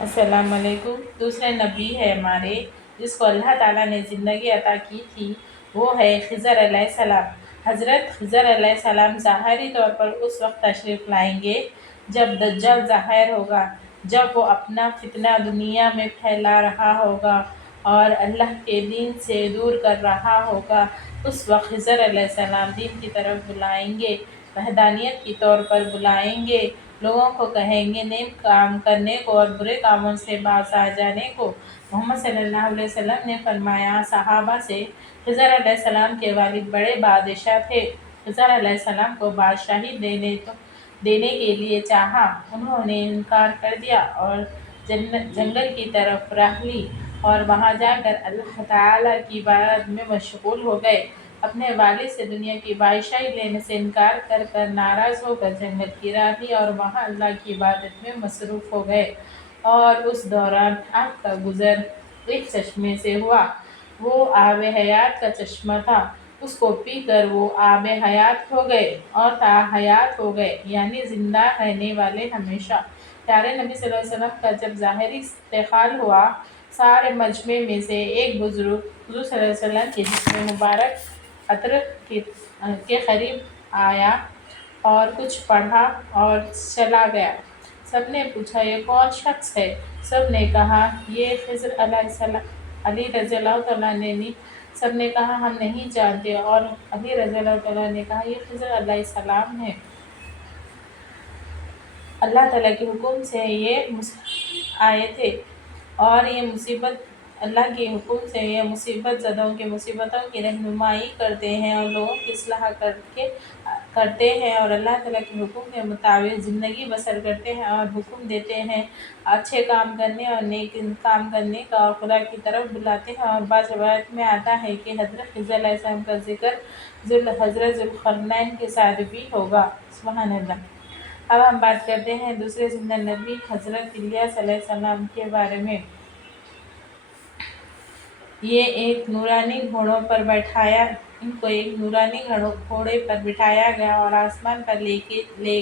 السلام علیکم۔ دوسرے نبی ہے ہمارے جس کو اللہ تعالیٰ نے زندگی عطا کی تھی، وہ ہے خضر علیہ السلام۔ حضرت خضر علیہ السلام ظاہری طور پر اس وقت تشریف لائیں گے جب دجال ظاہر ہوگا، جب وہ اپنا فتنہ دنیا میں پھیلا رہا ہوگا اور اللہ کے دین سے دور کر رہا ہوگا۔ اس وقت خضر علیہ السلام دین کی طرف بلائیں گے، وحدانیت کی طور پر بلائیں گے، لوگوں کو کہیں گے نیک کام کرنے کو اور برے کاموں سے باز آ جانے کو۔ محمد صلی اللہ علیہ وسلم نے فرمایا صحابہ سے، خضر علیہ السلام کے والد بڑے بادشاہ تھے۔ خضر علیہ السلام کو بادشاہی دینے کے لیے چاہا، انہوں نے انکار کر دیا اور جنگل کی طرف راہ لی اور وہاں جا کر اللہ تعالیٰ کی عبادت میں مشغول ہو گئے۔ اپنے والد سے دنیا کی بادشاہی لینے سے انکار کر ناراض ہو کر جنگل کی راہ لی اور وہاں اللہ کی عبادت میں مصروف ہو گئے، اور اس دوران آگ کا گزر ایک چشمے سے ہوا۔ وہ آب حیات کا چشمہ تھا، اس کو پی کر وہ آب حیات ہو گئے اور تا حیات ہو گئے، یعنی زندہ رہنے والے ہمیشہ۔ پیارے نبی صلی اللہ علیہ وسلم کا جب ظاہری انتقال ہوا، سارے مجمع میں سے ایک بزرگ حضور صلی اللہ علیہ وسلم کے جسم مبارک عطر کے قریب آیا اور کچھ پڑھا اور چلا گیا۔ سب نے پوچھا یہ کون شخص ہے؟ سب نے کہا یہ خضر علیہ السلام۔ علی رضی اللہ عنہ نے سب نے کہا ہم نہیں جانتے، اور علی رضی اللہ عنہ نے کہا یہ خضر علیہ السلام ہے۔ اللہ تعالیٰ کے حکم سے یہ آئے تھے اور یہ اللہ کے حکم سے یہ مصیبت زدوں کی مصیبتوں کی رہنمائی کرتے ہیں اور لوگوں کی اصلاح کرتے ہیں اور اللہ تعالیٰ کے حکم کے مطابق زندگی بسر کرتے ہیں اور حکم دیتے ہیں اچھے کام کرنے اور نیک کام کرنے کا اور خدا کی طرف بلاتے ہیں۔ اور بعض روایت میں آتا ہے کہ حضرت خضر علیہ السلام کا ذکر حضرت ذوالقرنین کے ساتھ بھی ہوگا۔ سبحان اللہ۔ اب ہم بات کرتے ہیں دوسرے زندہ نبی حضرت الیاس علیہ السلام کے بارے میں۔ یہ ایک نورانی ان کو ایک نورانی گھوڑے پر بٹھایا گیا اور آسمان پر لے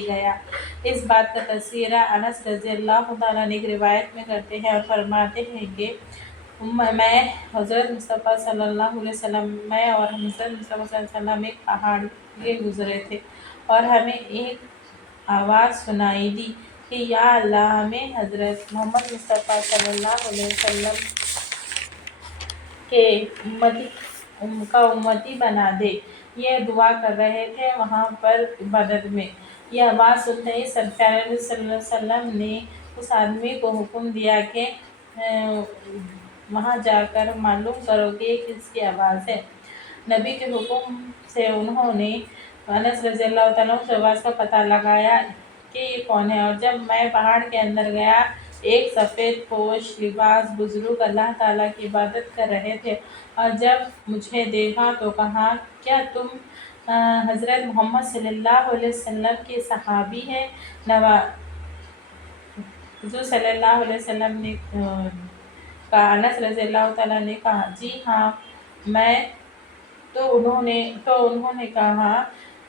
گیا۔ اس بات کا تذکرہ انس رضی اللہ عنہ ایک روایت میں کرتے ہیں اور فرماتے ہیں کہ میں اور حضرت مصطفیٰ صلی اللہ علیہ وسلم ایک پہاڑ سے گزرے تھے اور ہمیں ایک آواز سنائی دی کہ یا اللہ ہمیں حضرت محمد مصطفیٰ صلی اللہ علیہ وسلم کے امتی بنا دے۔ یہ دعا کر رہے تھے وہاں پر عبادت میں۔ یہ آواز سنتے ہی پیارے نبی صلی اللہ علیہ وسلم نے اس آدمی کو حکم دیا کہ وہاں جا کر معلوم کرو کہ یہ کس کی آواز ہے۔ نبی کے حکم سے انہوں نے انس رضی اللہ عنہ سے آواز کا پتہ لگایا کہ یہ کون ہے، اور جب میں پہاڑ کے اندر گیا، ایک سفید پوش لباس بزرگ اللہ تعالیٰ کی عبادت کر رہے تھے، اور جب مجھے دیکھا تو کہا کیا تم حضرت محمد صلی اللہ علیہ وسلم کے صحابی ہیں؟ حضور صلی اللہ علیہ وسلم نے کہا، انس رضی اللہ عنہ نے کہا جی ہاں میں۔ تو انہوں نے کہا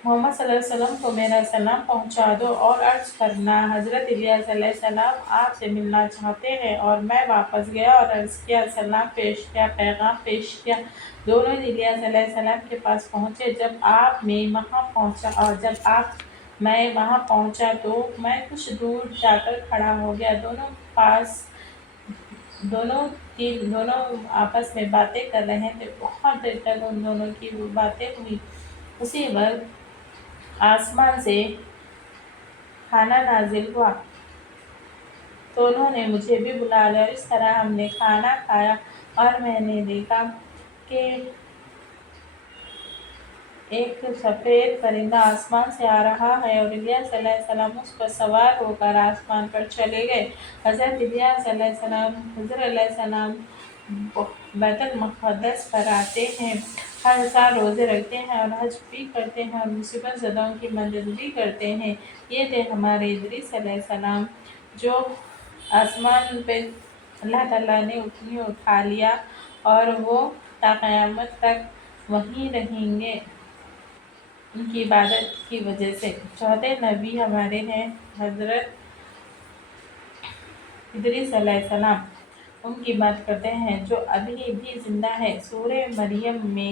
محمد صلی اللہ علیہ وسلم کو میرا سلام پہنچا دو اور عرض کرنا حضرت الیاس علیہ السلام آپ سے ملنا چاہتے ہیں۔ اور میں واپس گیا اور عرض کیا، سلام پیش کیا، پیغام پیش کیا۔ دونوں الیاس علیہ السلام کے پاس پہنچے۔ جب میں وہاں پہنچا تو میں کچھ دور جا کر کھڑا ہو گیا۔ دونوں آپس میں باتیں کر رہے تھے، بہت دیر تک ان دونوں کی باتیں ہوئی۔ اسی وقت آسمان سے کھانا نازل ہوا تو انہوں نے مجھے بھی بلا لیا، اور اس طرح ہم نے کھانا کھایا اور میں نے دیکھا کہ ایک سفید پرندہ آسمان سے آ رہا ہے اور الیاس علیہ السلام اس پر سوار ہو کر آسمان پر چلے گئے۔ حضرت الیاس علیہ السلام خضر علیہ السلام بیت المقدس پر آتے ہیں، ہر سال روزے رکھتے ہیں اور حج بھی کرتے ہیں اور مصیبت زدوں کی مدد بھی کرتے ہیں۔ یہ تھے ہمارے ادریس علیہ السلام جو آسمان پہ اللہ تعالیٰ نے انہیں اٹھا لیا اور وہ تا قیامت تک وہیں رہیں گے ان کی عبادت کی وجہ سے۔ چوتھے نبی ہمارے ہیں حضرت ادریس علیہ السلام ان کی بات کرتے ہیں جو ابھی بھی زندہ ہے۔ سورہ مریم میں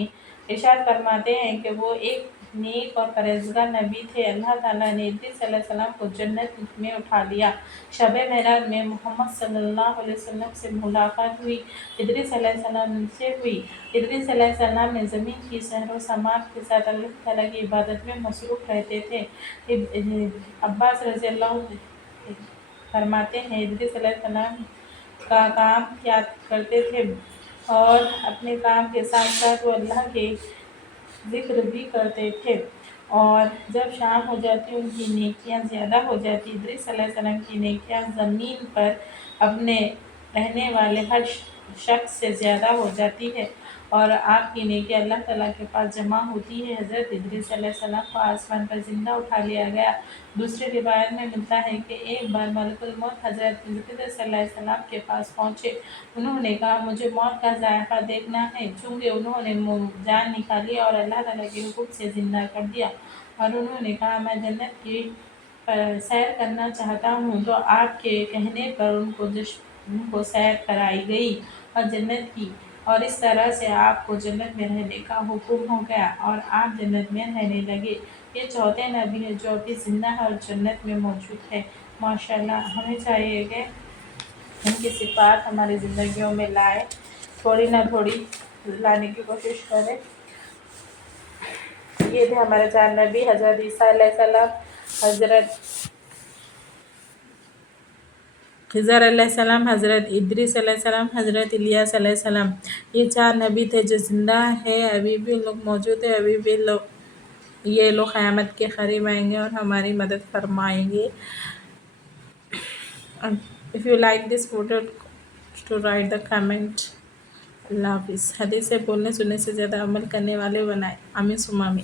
ارشاد فرماتے ہیں کہ وہ ایک نیک اور پرہیزگار نبی تھے۔ اللہ تعالیٰ نے ادریس علیہ السلام کو جنت میں اٹھا لیا۔ شب معراج میں محمد صلی اللہ علیہ وسلم سے ملاقات ہوئی، ادریس علیہ السلام سے ہوئی۔ ادریس علیہ السلام نے زمین کی سیر و سماعت کے ساتھ اللہ تعالیٰ کی عبادت میں مصروف رہتے تھے۔ عباس رضی اللہ عنہ فرماتے ہیں ادریس علیہ السلام کا کام کیا کرتے تھے اور اپنے کام کے ساتھ ساتھ وہ اللہ کے ذکر بھی کرتے تھے، اور جب شام ہو جاتی ان کی نیکیاں زیادہ ہو جاتی۔ ادریس علیہ السلام کی نیکیاں زمین پر اپنے رہنے والے ہر شخص سے زیادہ ہو جاتی ہے، اور آپ کی نیکیاں اللہ تعالیٰ کے پاس جمع ہوتی ہے۔ حضرت ادریس علیہ السلام کو آسمان پر زندہ اٹھا لیا گیا۔ دوسری روایت میں ملتا ہے کہ ایک بار ملک الموت حضرت ادریس علیہ السلام کے پاس پہنچے۔ انہوں نے کہا مجھے موت کا ذائقہ دیکھنا ہے، چونکہ انہوں نے جان نکالی اور اللہ تعالیٰ کے حکم سے زندہ کر دیا، اور انہوں نے کہا میں جنت کی سیر کرنا چاہتا ہوں، تو آپ کے کہنے پر ان کو سیر کرائی گئی اور جنت کی، اور اس طرح سے آپ کو جنت میں رہنے کا حکم ہو گیا اور آپ جنت میں رہنے لگے۔ یہ چوتھے نبی ہیں جو ابھی زندہ ہے اور جنت میں موجود ہے۔ ماشاءاللہ ہمیں چاہیے کہ ان کی صفات ہماری زندگیوں میں لائے، تھوڑی نہ تھوڑی لانے کی کوشش کریں۔ یہ تھے ہمارے 4 نبی، حضرت عیسیٰ علیہ السلام، حضرت خضر علیہ السلام، حضرت ادریس علیہ السلام، حضرت الیاس علیہ السلام۔ یہ 4 نبی تھے جو زندہ ہے، ابھی بھی لوگ موجود ہیں، ابھی بھی یہ لوگ قیامت کے قریب آئیں گے اور ہماری مدد فرمائیں گے۔ If you like this photo, to write the comment. اللہ حافظ۔ حدیث سے بولنے سننے سے زیادہ عمل کرنے والے بنائے۔ آمین ثم آمین۔